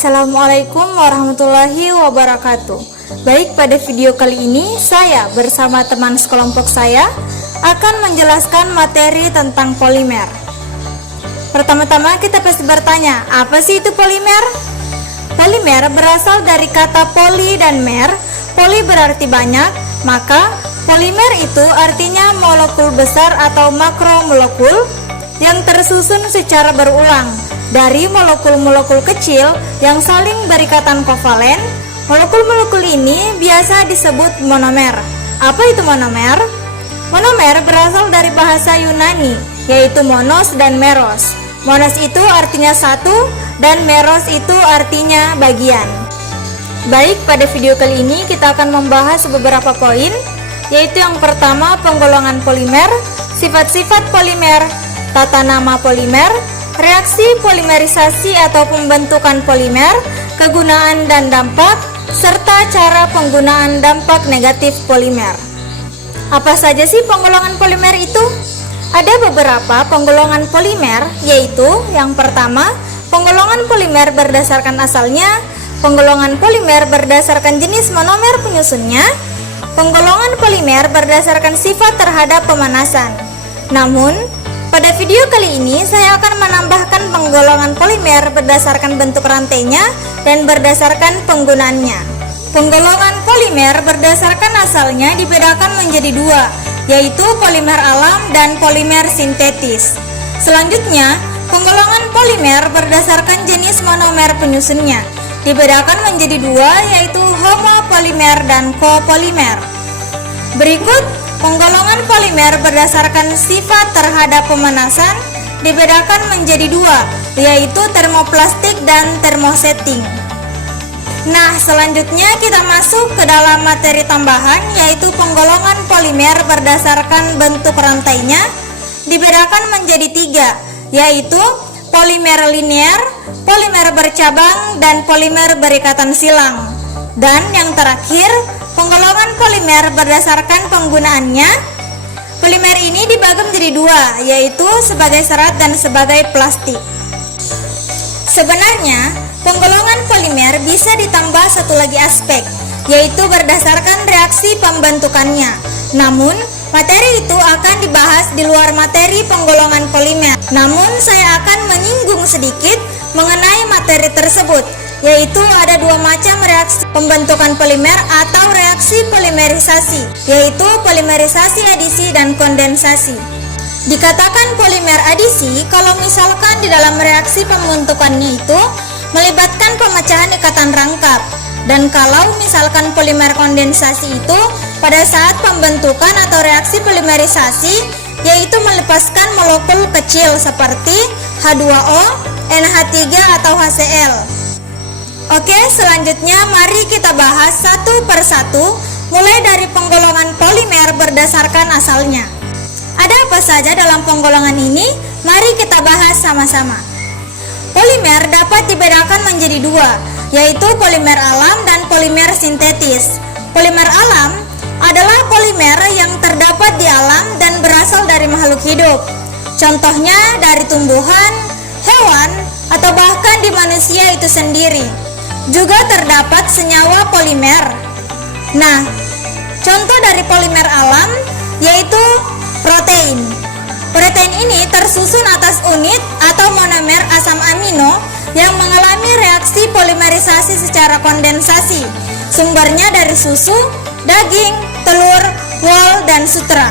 Assalamualaikum warahmatullahi wabarakatuh. Baik, pada video kali ini saya bersama teman sekelompok saya akan menjelaskan materi tentang polimer. Pertama-tama kita pasti bertanya, apa sih itu polimer? Polimer berasal dari kata poli dan mer. Poli berarti banyak, maka polimer itu artinya molekul besar atau makromolekul yang tersusun secara berulang dari molekul-molekul kecil yang saling berikatan kovalen. Molekul-molekul ini biasa disebut monomer. Apa itu monomer? Monomer berasal dari bahasa Yunani, yaitu monos dan meros. Monos itu artinya satu dan meros itu artinya bagian. Baik, pada video kali ini kita akan membahas beberapa poin, yaitu yang pertama penggolongan polimer, sifat-sifat polimer, tata nama polimer, reaksi polimerisasi atau pembentukan polimer, kegunaan dan dampak, serta cara penggunaan dampak negatif polimer. Apa saja sih penggolongan polimer itu? Ada beberapa penggolongan polimer, yaitu yang pertama, penggolongan polimer berdasarkan asalnya, penggolongan polimer berdasarkan jenis monomer penyusunnya, penggolongan polimer berdasarkan sifat terhadap pemanasan. Namun, pada video kali ini saya akan menambahkan penggolongan polimer berdasarkan bentuk rantainya dan berdasarkan penggunaannya. Penggolongan polimer berdasarkan asalnya dibedakan menjadi dua, yaitu polimer alam dan polimer sintetis. Selanjutnya, penggolongan polimer berdasarkan jenis monomer penyusunnya dibedakan menjadi dua, yaitu homopolimer dan copolimer. Berikut penggolongan polimer berdasarkan sifat terhadap pemanasan dibedakan menjadi dua, yaitu termoplastik dan termosetting. Nah, selanjutnya kita masuk ke dalam materi tambahan, yaitu penggolongan polimer berdasarkan bentuk rantainya dibedakan menjadi tiga, yaitu polimer linear, polimer bercabang, dan polimer berikatan silang. Dan yang terakhir, penggolongan polimer berdasarkan penggunaannya. Polimer ini dibagi menjadi dua, yaitu sebagai serat dan sebagai plastik. Sebenarnya, penggolongan polimer bisa ditambah satu lagi aspek, yaitu berdasarkan reaksi pembentukannya. Namun, materi itu akan dibahas di luar materi penggolongan polimer. Namun, saya akan menyinggung sedikit mengenai materi tersebut, yaitu ada dua macam reaksi pembentukan polimer atau reaksi polimerisasi, yaitu polimerisasi adisi dan kondensasi. Dikatakan polimer adisi kalau misalkan di dalam reaksi pembentukannya itu melibatkan pemecahan ikatan rangkap, dan kalau misalkan polimer kondensasi itu pada saat pembentukan atau reaksi polimerisasi, yaitu melepaskan molekul kecil seperti H2O, NH3 atau HCl. Oke, selanjutnya mari kita bahas satu persatu, mulai dari penggolongan polimer berdasarkan asalnya. Ada apa saja dalam penggolongan ini? Mari kita bahas sama-sama. Polimer dapat dibedakan menjadi dua, yaitu polimer alam dan polimer sintetis. Polimer alam adalah polimer yang terdapat di alam dan berasal dari makhluk hidup. Contohnya dari tumbuhan, hewan, atau bahkan di manusia itu sendiri. Juga terdapat senyawa polimer. Nah, contoh dari polimer alam yaitu protein. Protein ini tersusun atas unit atau monomer asam amino yang mengalami reaksi polimerisasi secara kondensasi. Sumbernya dari susu, daging, telur, wol, dan sutra.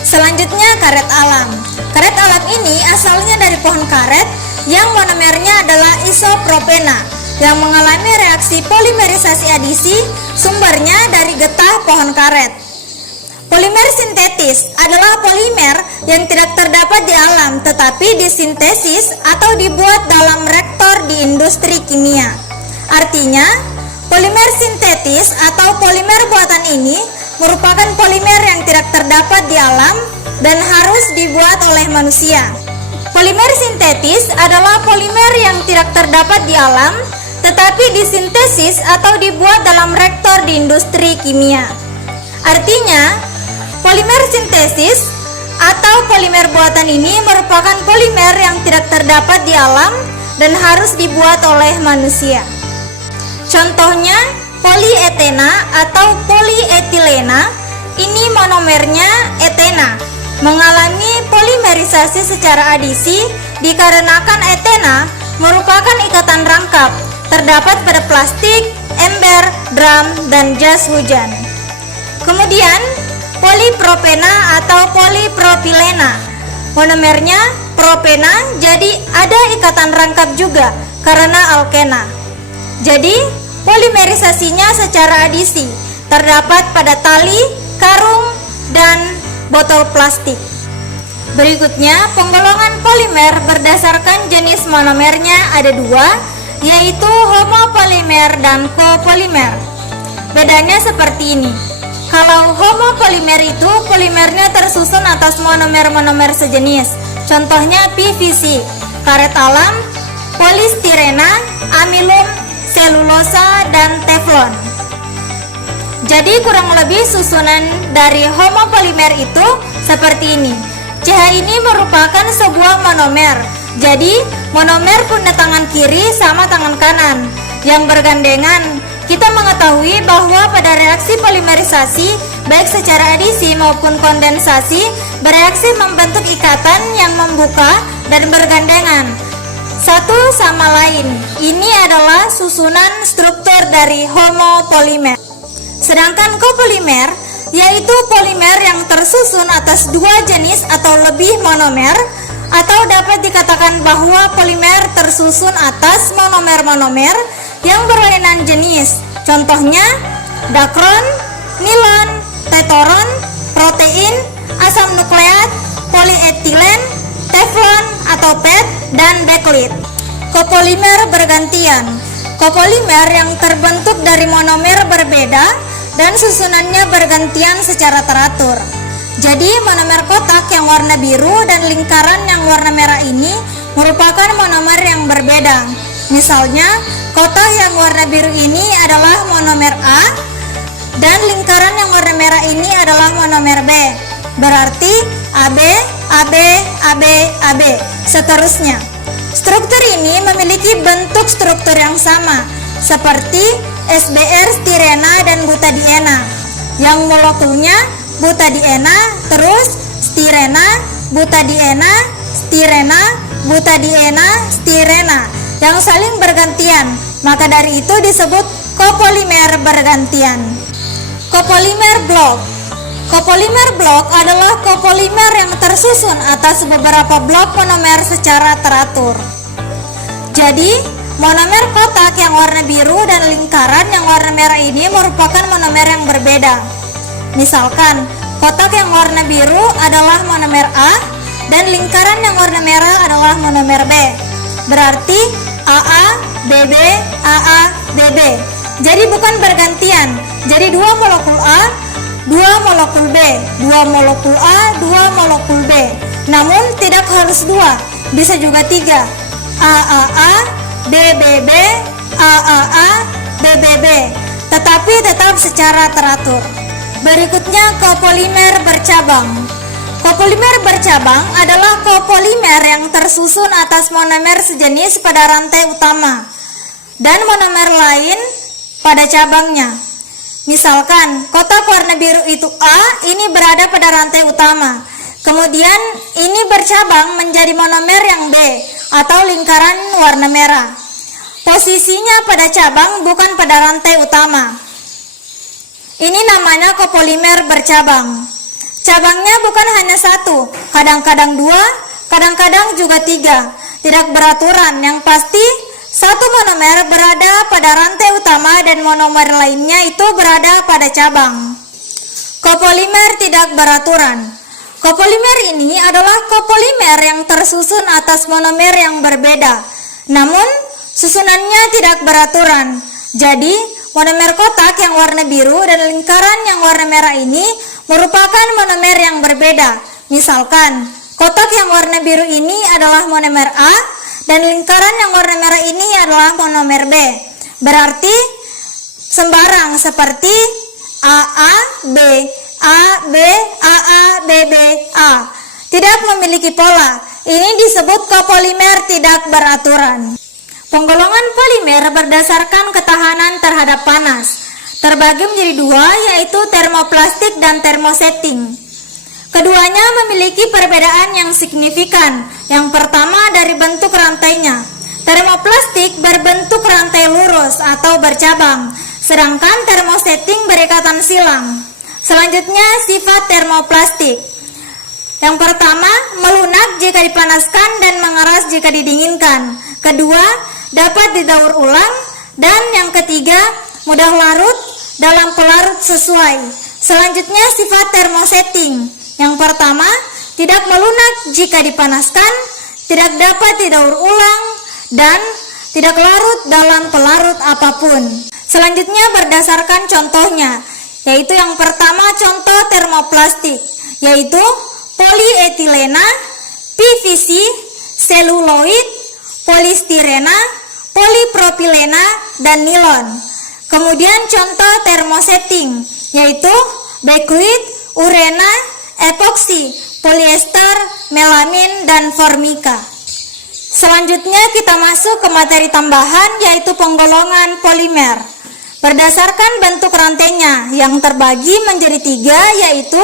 Selanjutnya karet alam. Karet alam ini asalnya dari pohon karet yang monomernya adalah isopropena yang mengalami reaksi polimerisasi adisi, sumbernya dari getah pohon karet. Polimer sintetis adalah polimer yang tidak terdapat di alam tetapi disintesis atau dibuat dalam reaktor di industri kimia. Artinya, polimer sintetis atau polimer buatan ini merupakan polimer yang tidak terdapat di alam dan harus dibuat oleh manusia. Polimer sintetis adalah polimer yang tidak terdapat di alam tetapi disintesis atau dibuat dalam reaktor di industri kimia. Artinya, polimer sintesis atau polimer buatan ini merupakan polimer yang tidak terdapat di alam dan harus dibuat oleh manusia. Contohnya polietena atau polietilena, ini monomernya etena, mengalami polimerisasi secara adisi dikarenakan etena merupakan ikatan rangkap terdapat pada plastik, ember, drum, dan jas hujan. Kemudian polipropena atau polipropilena, monomernya propena, jadi ada ikatan rangkap juga karena alkena. Jadi polimerisasinya secara adisi terdapat pada tali, karung, dan botol plastik. Berikutnya, penggolongan polimer berdasarkan jenis monomernya ada dua, yaitu homopolimer dan copolimer. Bedanya seperti ini. Kalau homopolimer itu polimernya tersusun atas monomer-monomer sejenis. Contohnya PVC, karet alam, polistirena, amilum, selulosa, dan teflon. Jadi kurang lebih susunan dari homopolimer itu seperti ini. CH ini merupakan sebuah monomer. Jadi monomer pundak tangan kiri sama tangan kanan yang bergandengan. Kita mengetahui bahwa pada reaksi polimerisasi, baik secara adisi maupun kondensasi, bereaksi membentuk ikatan yang membuka dan bergandengan satu sama lain. Ini adalah susunan struktur dari homopolimer. Sedangkan copolimer yaitu polimer yang tersusun atas dua jenis atau lebih monomer, atau dapat dikatakan bahwa polimer tersusun atas monomer-monomer yang berlainan jenis. Contohnya dakron, nilon, tetoron, protein, asam nukleat, polietilen, teflon atau PET, dan backlit. Copolimer bergantian. Copolimer yang terbentuk dari monomer berbeda dan susunannya bergantian secara teratur. Jadi monomer kotak yang warna biru dan lingkaran yang warna merah ini merupakan monomer yang berbeda. Misalnya, kotak yang warna biru ini adalah monomer A dan lingkaran yang warna merah ini adalah monomer B. Berarti AB, AB, AB, AB, seterusnya. Struktur ini memiliki bentuk struktur yang sama, seperti SBR, stirena, dan butadiena, yang molekulnya butadiena, terus stirena, butadiena, stirena, butadiena, stirena, yang saling bergantian. Maka dari itu disebut copolimer bergantian. Copolimer blok. Copolimer blok adalah copolimer yang tersusun atas beberapa blok monomer secara teratur. Jadi, monomer kotak yang warna biru dan lingkaran yang warna merah ini merupakan monomer yang berbeda. Misalkan, kotak yang warna biru adalah monomer A dan lingkaran yang warna merah adalah monomer B. Berarti AA, BB, AA, BB. Jadi bukan bergantian. Jadi dua molekul A, dua molekul B, dua molekul A, dua molekul B. Namun tidak harus dua, bisa juga tiga. AAA, BBB, AAA, BBB, tetapi tetap secara teratur. Berikutnya copolimer bercabang. Copolimer bercabang adalah copolimer yang tersusun atas monomer sejenis pada rantai utama dan monomer lain pada cabangnya. Misalkan kotak warna biru itu A, ini berada pada rantai utama. Kemudian ini bercabang menjadi monomer yang B atau lingkaran warna merah. Posisinya pada cabang bukan pada rantai utama. Ini namanya copolimer bercabang. Cabangnya bukan hanya satu, kadang-kadang dua, kadang-kadang juga tiga. Tidak beraturan, yang pasti satu monomer berada pada rantai utama dan monomer lainnya itu berada pada cabang. Copolimer tidak beraturan. Copolimer ini adalah copolimer yang tersusun atas monomer yang berbeda, namun susunannya tidak beraturan. Jadi, monomer kotak yang warna biru dan lingkaran yang warna merah ini merupakan monomer yang berbeda. Misalkan, kotak yang warna biru ini adalah monomer A dan lingkaran yang warna merah ini adalah monomer B. Berarti sembarang seperti AA, B, A, B, AA, BB, A. Tidak memiliki pola. Ini disebut copolimer tidak beraturan. Penggolongan polimer berdasarkan ketahanan terhadap panas terbagi menjadi dua, yaitu termoplastik dan termosetting. Keduanya memiliki perbedaan yang signifikan. Yang pertama dari bentuk rantainya. Termoplastik berbentuk rantai lurus atau bercabang, sedangkan termosetting berikatan silang. Selanjutnya sifat termoplastik. Yang pertama, melunak jika dipanaskan dan mengeras jika didinginkan. Kedua, dapat didaur ulang. Dan yang ketiga, mudah larut dalam pelarut sesuai. Selanjutnya sifat termosetting. Yang pertama, tidak melunak jika dipanaskan, tidak dapat didaur ulang, dan tidak larut dalam pelarut apapun. Selanjutnya berdasarkan contohnya, yaitu yang pertama contoh termoplastik, yaitu polietilena, PVC, seluloid, polistirena, polipropilena, dan nilon. Kemudian contoh termosetting, yaitu bakelit, urena, epoksi, polyester, melamin, dan formika. Selanjutnya kita masuk ke materi tambahan, yaitu penggolongan polimer. Berdasarkan bentuk rantainya yang terbagi menjadi tiga, yaitu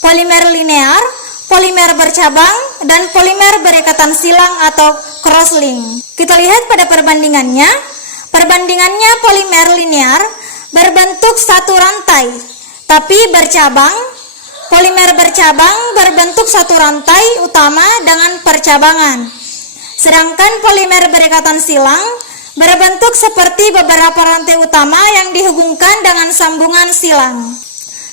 polimer linear, polimer bercabang, dan polimer berikatan silang atau crosslink. Kita lihat pada perbandingannya. Perbandingannya polimer linear berbentuk satu rantai, tapi bercabang. Polimer bercabang berbentuk satu rantai utama dengan percabangan. Sedangkan polimer berikatan silang berbentuk seperti beberapa rantai utama yang dihubungkan dengan sambungan silang.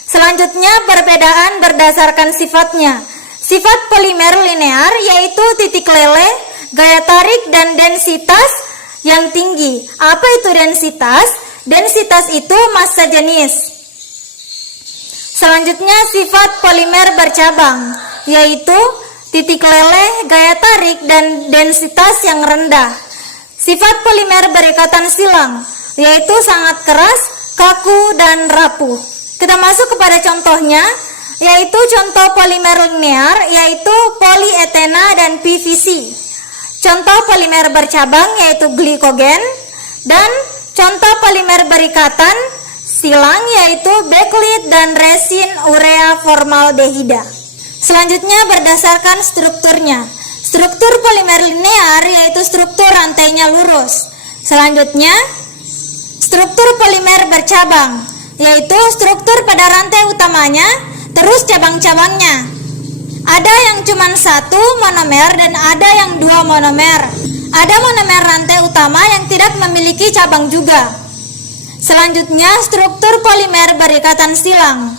Selanjutnya perbedaan berdasarkan sifatnya. Sifat polimer linear yaitu titik lele, gaya tarik, dan densitas yang tinggi. Apa itu densitas? Densitas itu massa jenis. Selanjutnya sifat polimer bercabang, yaitu titik leleh, gaya tarik, dan densitas yang rendah. Sifat polimer berikatan silang, yaitu sangat keras, kaku, dan rapuh. Kita masuk kepada contohnya, yaitu contoh polimer linear, yaitu polietena dan PVC. Contoh polimer bercabang yaitu glikogen, dan contoh polimer berikatan silang yaitu bakelit dan resin urea formaldehida. Selanjutnya berdasarkan strukturnya. Struktur polimer linear yaitu struktur rantainya lurus. Selanjutnya struktur polimer bercabang yaitu struktur pada rantai utamanya terus cabang-cabangnya. Ada yang cuma satu monomer dan ada yang dua monomer. Ada monomer rantai utama yang tidak memiliki cabang juga. Selanjutnya struktur polimer berikatan silang.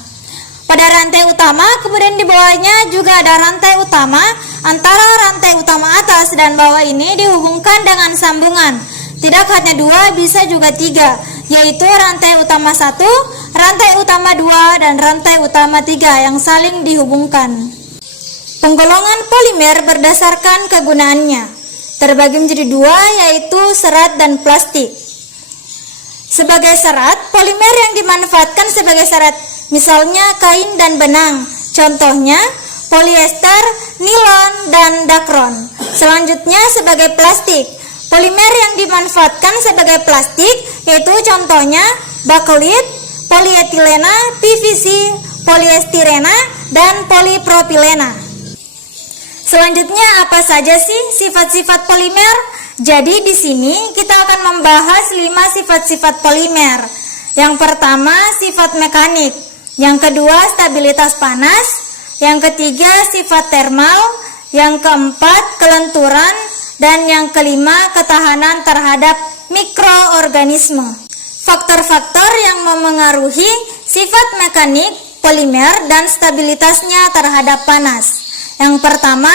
Pada rantai utama, kemudian di bawahnya juga ada rantai utama. Antara rantai utama atas dan bawah ini dihubungkan dengan sambungan. Tidak hanya dua, bisa juga tiga, yaitu rantai utama 1, rantai utama 2, dan rantai utama 3 yang saling dihubungkan. Penggolongan polimer berdasarkan kegunaannya terbagi menjadi dua, yaitu serat dan plastik. Sebagai serat, polimer yang dimanfaatkan sebagai serat misalnya kain dan benang, contohnya polyester, nilon, dan dakron. Selanjutnya sebagai plastik, polimer yang dimanfaatkan sebagai plastik yaitu contohnya bakelit, polietilena, PVC, polyestirena, dan polipropilena. Selanjutnya apa saja sih sifat-sifat polimer? Jadi di sini kita akan membahas 5 sifat-sifat polimer. Yang pertama sifat mekanik, yang kedua stabilitas panas, yang ketiga sifat termal, yang keempat kelenturan, dan yang kelima ketahanan terhadap mikroorganisme. Faktor-faktor yang memengaruhi sifat mekanik polimer dan stabilitasnya terhadap panas. Yang pertama,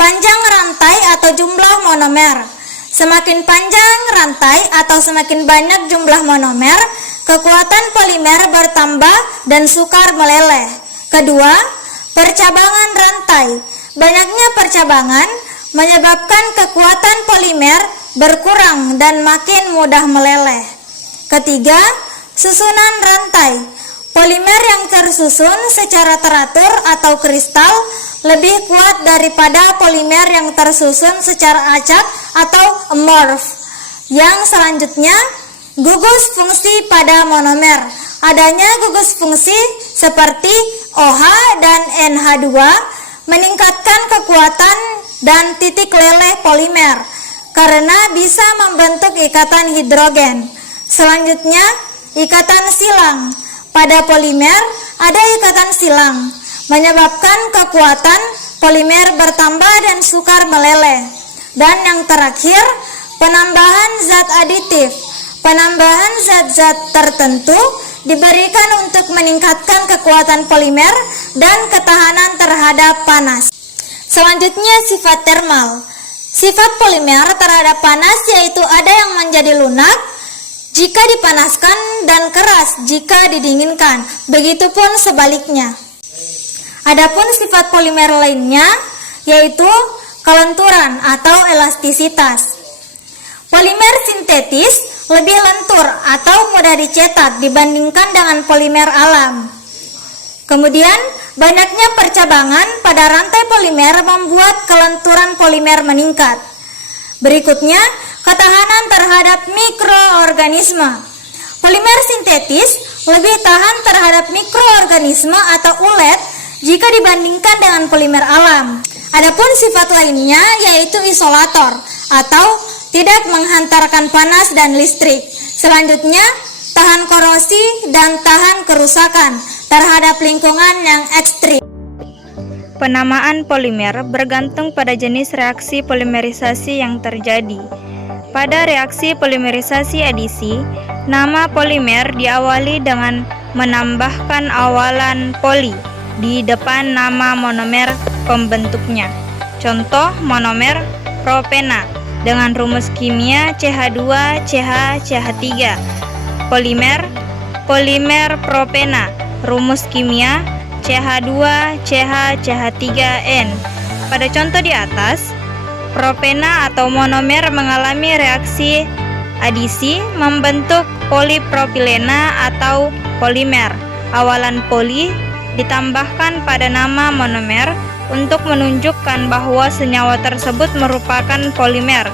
panjang rantai atau jumlah monomer. Semakin panjang rantai atau semakin banyak jumlah monomer, kekuatan polimer bertambah dan sukar meleleh. Kedua, percabangan rantai. Banyaknya percabangan menyebabkan kekuatan polimer berkurang dan makin mudah meleleh. Ketiga, susunan rantai. Polimer yang tersusun secara teratur atau kristal lebih kuat daripada polimer yang tersusun secara acak atau amorf. Yang selanjutnya, gugus fungsi pada monomer. Adanya gugus fungsi seperti OH dan NH2 meningkatkan kekuatan dan titik leleh polimer karena bisa membentuk ikatan hidrogen. Selanjutnya, ikatan silang. Pada polimer ada ikatan silang, menyebabkan kekuatan polimer bertambah dan sukar meleleh. Dan yang terakhir, penambahan zat aditif. Penambahan zat-zat tertentu diberikan untuk meningkatkan kekuatan polimer dan ketahanan terhadap panas. Selanjutnya, sifat termal. Sifat polimer terhadap panas yaitu ada yang menjadi lunak jika dipanaskan dan keras jika didinginkan. Begitupun sebaliknya. Adapun sifat polimer lainnya yaitu kelenturan atau elastisitas. Polimer sintetis lebih lentur atau mudah dicetak dibandingkan dengan polimer alam. Kemudian, banyaknya percabangan pada rantai polimer membuat kelenturan polimer meningkat. Berikutnya, ketahanan terhadap mikroorganisme. Polimer sintetis lebih tahan terhadap mikroorganisme atau ulet jika dibandingkan dengan polimer alam. Adapun sifat lainnya yaitu isolator atau tidak menghantarkan panas dan listrik. Selanjutnya, tahan korosi dan tahan kerusakan terhadap lingkungan yang ekstrim. Penamaan polimer bergantung pada jenis reaksi polimerisasi yang terjadi. Pada reaksi polimerisasi adisi, nama polimer diawali dengan menambahkan awalan poli di depan nama monomer pembentuknya. Contoh monomer propena dengan rumus kimia CH2CH3. Polimer propena, rumus kimia CH2CH3N. Pada contoh di atas, propena atau monomer mengalami reaksi adisi membentuk polipropilena atau polimer. Awalan poli ditambahkan pada nama monomer untuk menunjukkan bahwa senyawa tersebut merupakan polimer.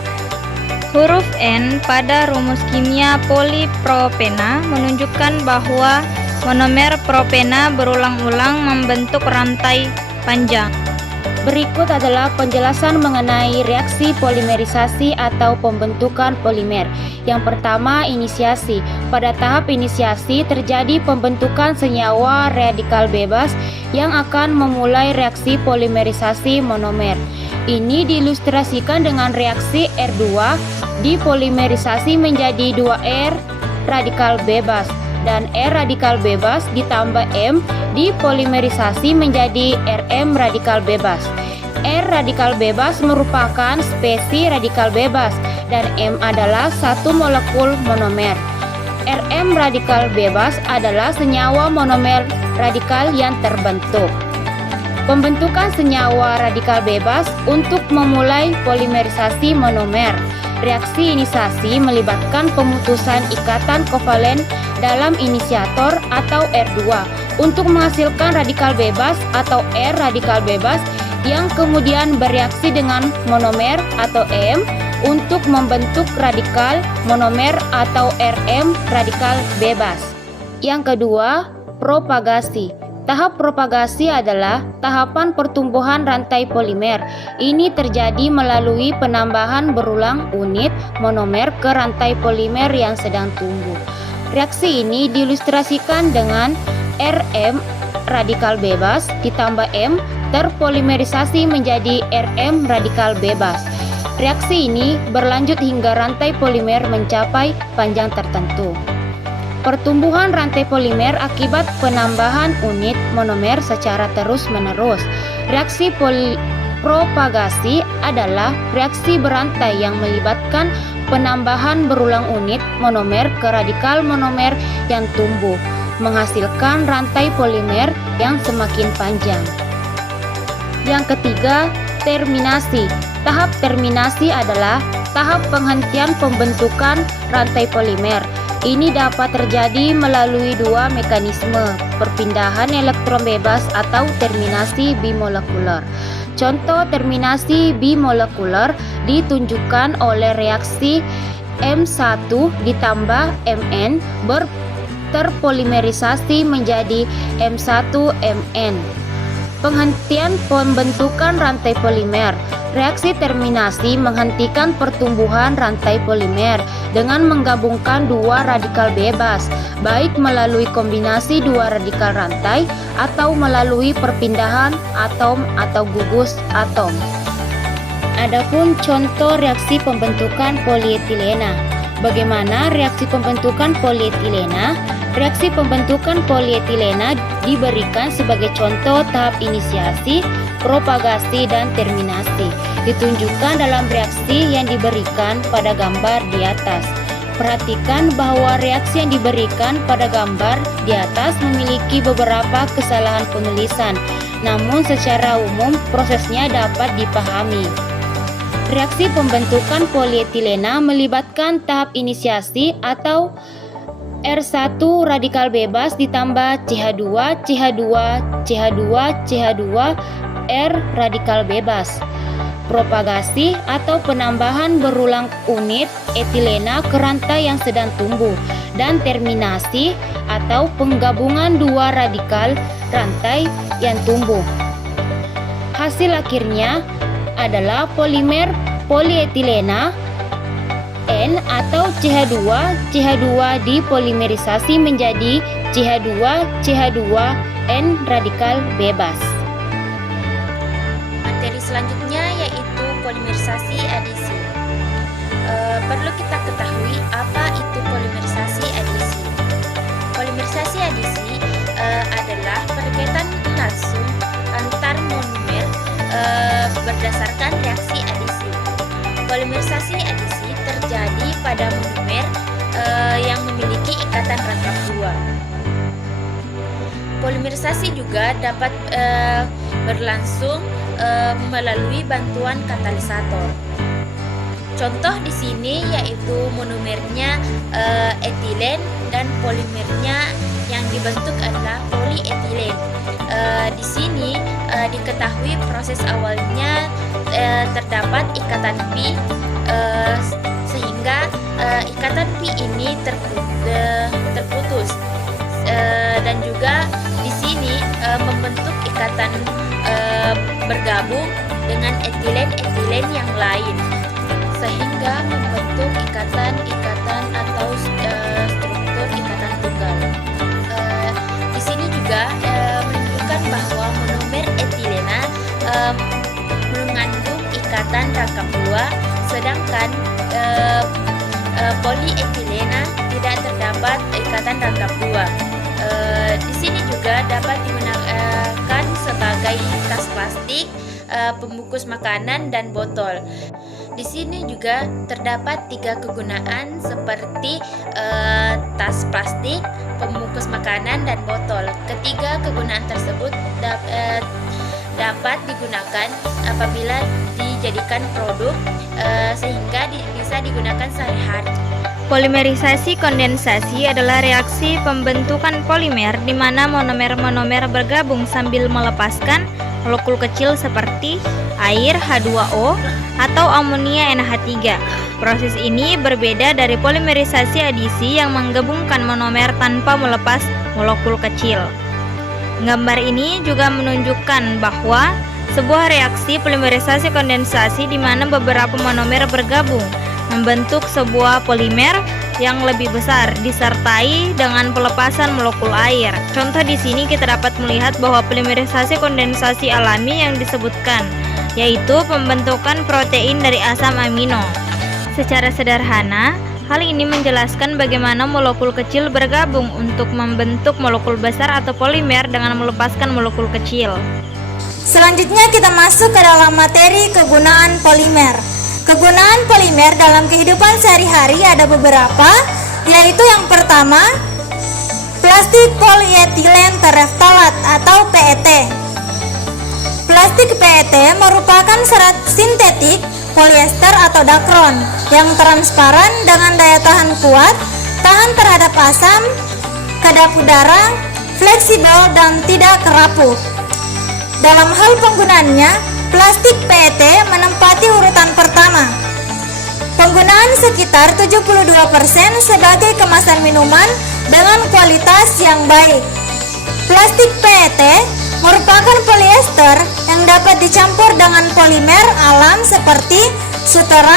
Huruf N pada rumus kimia polipropena menunjukkan bahwa monomer propena berulang-ulang membentuk rantai panjang. Berikut adalah penjelasan mengenai reaksi polimerisasi atau pembentukan polimer. Yang pertama, inisiasi. Pada tahap inisiasi terjadi pembentukan senyawa radikal bebas yang akan memulai reaksi polimerisasi monomer. Ini diilustrasikan dengan reaksi R2 dipolimerisasi menjadi 2R radikal bebas dan R radikal bebas ditambah M dipolimerisasi menjadi Rm radikal bebas. R radikal bebas merupakan spesi radikal bebas dan M adalah satu molekul monomer. Rm radikal bebas adalah senyawa monomer radikal yang terbentuk. Pembentukan senyawa radikal bebas untuk memulai polimerisasi monomer. Reaksi inisiasi melibatkan pemutusan ikatan kovalen dalam inisiator atau R2 untuk menghasilkan radikal bebas atau R radikal bebas yang kemudian bereaksi dengan monomer atau M untuk membentuk radikal monomer atau Rm radikal bebas. Yang kedua, propagasi. Tahap propagasi adalah tahapan pertumbuhan rantai polimer. Ini terjadi melalui penambahan berulang unit monomer ke rantai polimer yang sedang tumbuh. Reaksi ini diilustrasikan dengan Rm radikal bebas ditambah M terpolimerisasi menjadi Rm radikal bebas. Reaksi ini berlanjut hingga rantai polimer mencapai panjang tertentu. Pertumbuhan rantai polimer akibat penambahan unit monomer secara terus-menerus. Reaksi propagasi adalah reaksi berantai yang melibatkan penambahan berulang unit monomer ke radikal monomer yang tumbuh, menghasilkan rantai polimer yang semakin panjang. Yang ketiga, terminasi. Tahap terminasi adalah tahap penghentian pembentukan rantai polimer. Ini dapat terjadi melalui dua mekanisme, perpindahan elektron bebas atau terminasi bimolekuler. Contoh terminasi bimolekuler ditunjukkan oleh reaksi M1 ditambah Mn terpolimerisasi menjadi M1Mn. Penghentian pembentukan rantai polimer. Reaksi terminasi menghentikan pertumbuhan rantai polimer dengan menggabungkan dua radikal bebas, baik melalui kombinasi dua radikal rantai atau melalui perpindahan atom atau gugus atom. Adapun contoh reaksi pembentukan polietilena. Bagaimana reaksi pembentukan polietilena? Reaksi pembentukan polietilena diberikan sebagai contoh tahap inisiasi, propagasi, dan terminasi. Ditunjukkan dalam reaksi yang diberikan pada gambar di atas. Perhatikan bahwa reaksi yang diberikan pada gambar di atas memiliki beberapa kesalahan penulisan, namun secara umum prosesnya dapat dipahami. Reaksi pembentukan polietilena melibatkan tahap inisiasi atau R1 radikal bebas ditambah CH2, CH2, CH2, CH2, R radikal bebas. Propagasi atau penambahan berulang unit etilena ke rantai yang sedang tumbuh, dan terminasi atau penggabungan dua radikal rantai yang tumbuh. Hasil akhirnya adalah polimer polietilena N atau CH2. CH2 dipolimerisasi menjadi CH2, CH2, N radikal bebas. Materi selanjutnya yaitu polimerisasi adisi. Perlu kita ketahui apa itu polimerisasi adisi. Polimerisasi adisi adalah perkaitan langsung antar monomer berdasarkan reaksi adisi. Polimerisasi adisi terjadi pada monomer yang memiliki ikatan rangkap dua. Polimerisasi juga dapat berlangsung melalui bantuan katalisator. Contoh di sini yaitu monomernya etilen dan polimernya yang dibentuk adalah polietilen. Di sini diketahui proses awalnya terdapat ikatan pi sehingga ikatan pi ini terputus dan juga di sini membentuk ikatan bergabung dengan etilen yang lain sehingga membentuk ikatan atau struktur ikatan tunggal. Di sini juga menunjukkan bahwa monomer etilena mengandung ikatan rangkap dua, sedangkan polietilena tidak terdapat ikatan rangkap dua. Di sini juga dapat digunakan sebagai tas plastik, pembungkus makanan, dan botol. Di sini juga terdapat 3 kegunaan seperti tas plastik, pembungkus makanan, dan botol. Ketiga kegunaan tersebut dapat digunakan apabila dijadikan produk sehingga bisa digunakan sehari-hari. Polimerisasi kondensasi adalah reaksi pembentukan polimer di mana monomer-monomer bergabung sambil melepaskan molekul kecil seperti air H2O atau amonia NH3. Proses ini berbeda dari polimerisasi adisi yang menggabungkan monomer tanpa melepas molekul kecil. Gambar ini juga menunjukkan bahwa sebuah reaksi polimerisasi kondensasi di mana beberapa monomer bergabung membentuk sebuah polimer yang lebih besar disertai dengan pelepasan molekul air. Contoh di sini kita dapat melihat bahwa polimerisasi kondensasi alami yang disebutkan yaitu pembentukan protein dari asam amino. Secara sederhana, hal ini menjelaskan bagaimana molekul kecil bergabung untuk membentuk molekul besar atau polimer dengan melepaskan molekul kecil. Selanjutnya kita masuk ke dalam materi kegunaan polimer. Kegunaan polimer dalam kehidupan sehari-hari ada beberapa, yaitu yang pertama, plastik polietilen tereftalat atau PET. Plastik PET merupakan serat sintetik polyester atau dakron yang transparan dengan daya tahan kuat, tahan terhadap asam, kedap udara, fleksibel, dan tidak kerapuh. Dalam hal penggunaannya, plastik PET menempati urutan pertama. Penggunaan sekitar 72% sebagai kemasan minuman dengan kualitas yang baik. Plastik PET merupakan polyester yang dapat dicampur dengan polimer alam seperti sutera,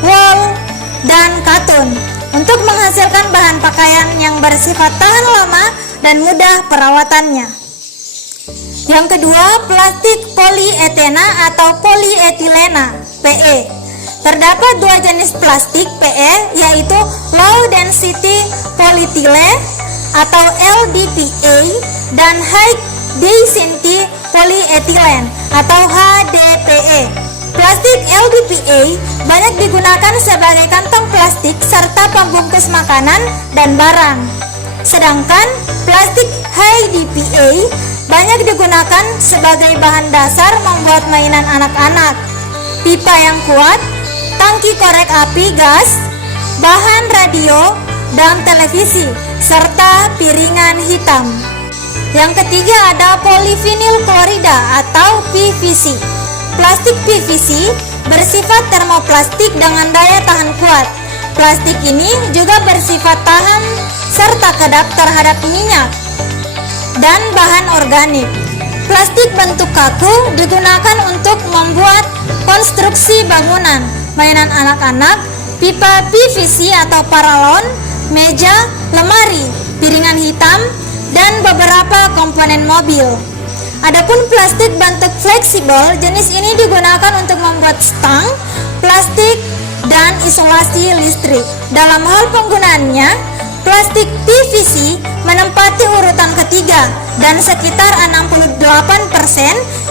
wool, dan katun untuk menghasilkan bahan pakaian yang bersifat tahan lama dan mudah perawatannya. Yang kedua, plastik polietena atau polietilena (PE). Terdapat dua jenis plastik PE, yaitu low density polyethylene atau LDPE dan high density polyethylene atau HDPE. Plastik LDPE banyak digunakan sebagai kantong plastik serta pembungkus makanan dan barang. Sedangkan plastik HDPE banyak digunakan sebagai bahan dasar membuat mainan anak-anak, pipa yang kuat, tangki korek api gas, bahan radio dan televisi, serta piringan hitam. Yang ketiga ada polyvinyl klorida atau PVC. Plastik PVC bersifat termoplastik dengan daya tahan kuat. Plastik ini juga bersifat tahan serta kedap terhadap minyak dan bahan organik. Plastik bentuk kaku digunakan untuk membuat konstruksi bangunan, mainan anak-anak, pipa PVC atau paralon, meja, lemari, piringan hitam, dan beberapa komponen mobil. Adapun plastik bentuk fleksibel, jenis ini digunakan untuk membuat stang, plastik, dan isolasi listrik. Dalam hal penggunaannya, plastik PVC menempati urutan ketiga dan sekitar 68%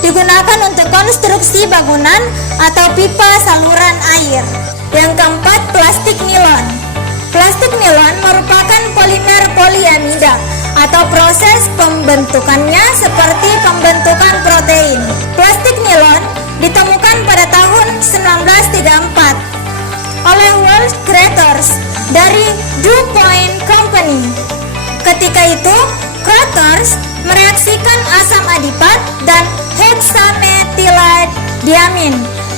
digunakan untuk konstruksi bangunan atau pipa saluran air. Yang keempat, plastik nilon. Plastik nilon merupakan polimer poliamida atau proses pembentukannya seperti pembentukan protein. Plastik nilon ditemukan pada tahun 1934 oleh World Craters dari DuPont Company. Ketika itu, Craters mereaksikan asam adipat dan hexamethyldiamin,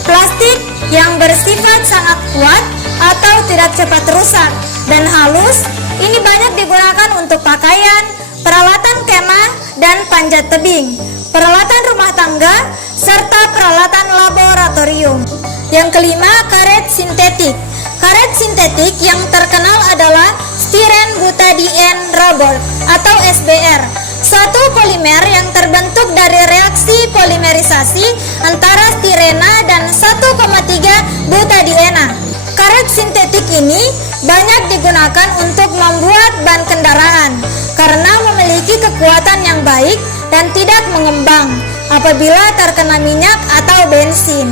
plastik yang bersifat sangat kuat atau tidak cepat rusak dan halus. Ini banyak digunakan untuk pakaian, peralatan kemah dan panjat tebing, peralatan rumah tangga, serta peralatan laboratorium. Yang kelima, karet sintetik. Karet sintetik yang terkenal adalah stiren butadiene rubber atau SBR, suatu polimer yang terbentuk dari reaksi polimerisasi antara stirena dan 1,3 butadiena. Karet sintetik ini banyak digunakan untuk membuat ban kendaraan karena memiliki kekuatan yang baik dan tidak mengembang apabila terkena minyak atau bensin.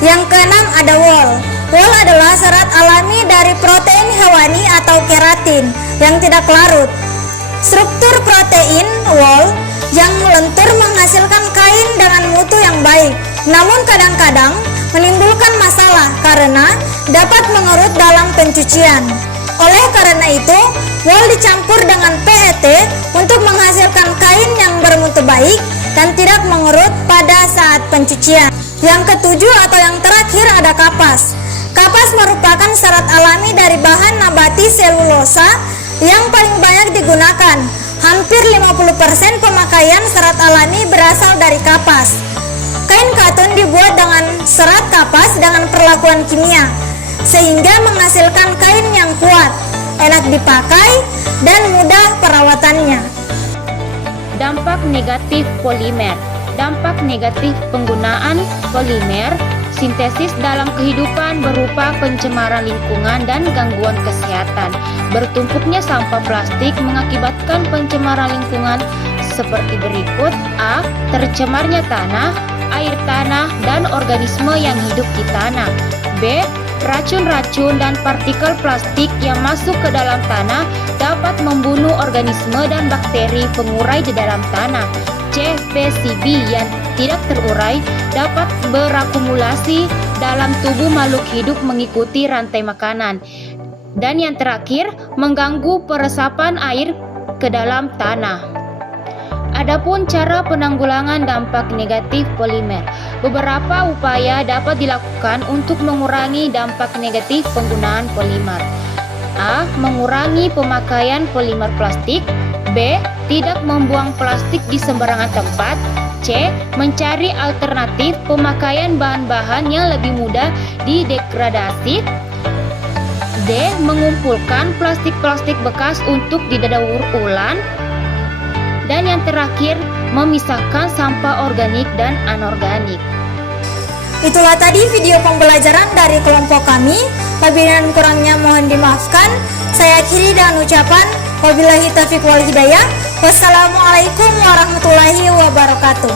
Yang keenam ada wool. Wool adalah serat alami dari protein hewani atau keratin yang tidak larut. Struktur protein wool yang lentur menghasilkan kain dengan mutu yang baik, namun kadang-kadang menimbulkan masalah karena dapat mengerut dalam pencucian. Oleh karena itu, wool dicampur dengan PET untuk menghasilkan kain yang bermutu baik dan tidak mengerut pada saat pencucian. Yang ketujuh atau yang terakhir ada kapas. Kapas merupakan serat alami dari bahan nabati selulosa yang paling banyak digunakan. Hampir 50% pemakaian serat alami berasal dari kapas. Kain katun dibuat dengan serat kapas dengan perlakuan kimia, sehingga menghasilkan kain yang kuat, enak dipakai, dan mudah perawatannya. Dampak negatif polimer. Dampak negatif penggunaan polimer sintesis dalam kehidupan berupa pencemaran lingkungan dan gangguan kesehatan. Bertumpuknya sampah plastik mengakibatkan pencemaran lingkungan seperti berikut: A. Tercemarnya tanah, air tanah, dan organisme yang hidup di tanah. B. Racun-racun dan partikel plastik yang masuk ke dalam tanah dapat membunuh organisme dan bakteri pengurai di dalam tanah. C. PCB yang tidak terurai dapat berakumulasi dalam tubuh makhluk hidup mengikuti rantai makanan. Dan yang terakhir, mengganggu peresapan air ke dalam tanah. Adapun cara penanggulangan dampak negatif polimer. Beberapa upaya dapat dilakukan untuk mengurangi dampak negatif penggunaan polimer. A. Mengurangi pemakaian polimer plastik. B. Tidak membuang plastik di sembarangan tempat. C. Mencari alternatif pemakaian bahan-bahan yang lebih mudah didegradasi. D. Mengumpulkan plastik-plastik bekas untuk didaur ulang. Dan yang terakhir, memisahkan sampah organik dan anorganik. Itulah tadi video pembelajaran dari kelompok kami. Lebih dan kurangnya mohon dimaafkan. Saya akhiri dengan ucapan wabillahi taufiq wal hidayah. Wassalamualaikum warahmatullahi wabarakatuh.